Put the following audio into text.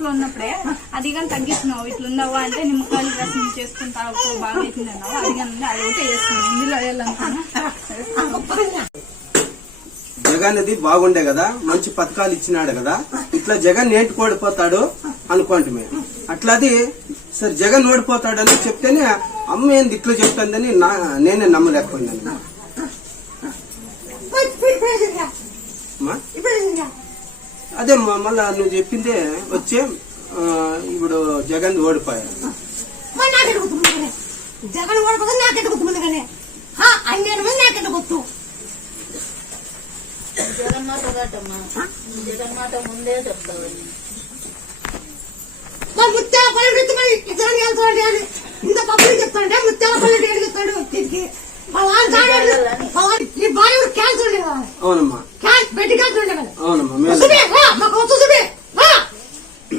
కడుపులో ఉన్నప్పుడే అది కానీ తగ్గిస్తున్నావు ఇట్లున్నావా అంటే నిమ్మకాయలు రసం చేసుకుంటావు బాగా అవుతుంది అన్నావు. అది కానీ అది ఒకటే చేస్తున్నావు ఇందులో వేయాలనుకున్నా. జగన్ అది బాగుండే కదా, మంచి పథకాలు ఇచ్చినాడు కదా, ఇట్లా జగన్ ఏంటి ఓడిపోతాడు అనుకోండి మేము. అట్లాది సరే జగన్ ఓడిపోతాడని చెప్తేనే అమ్మ ఏంది ఇట్లా చెప్తుందని నేనే నమ్మలేకపోయినాను. అదే మళ్ళా నువ్వు చెప్పిందే వచ్చే ఇప్పుడు జగన్ ఓడిపోయాడు. జగన్ ఓడిపోతే నాకెట్టు గుర్తుమంది కానీ నాకెట్టు గుర్తు జగన్మాత కాటమ్మా, జగన్మాత ముందే చెప్తావు. ముత్యాల పల్లె ఇతర వెళ్తాడు ఇంత పబ్బులు చెప్తాడంటే ముత్యాల పల్లె చెప్తాడు తిరిగి ఈ బాడీ క్యాన్సర్ ఉండేది. అవునమ్మా, బెడ్ క్యాన్సర్ ఉండేది. అవునమ్మా.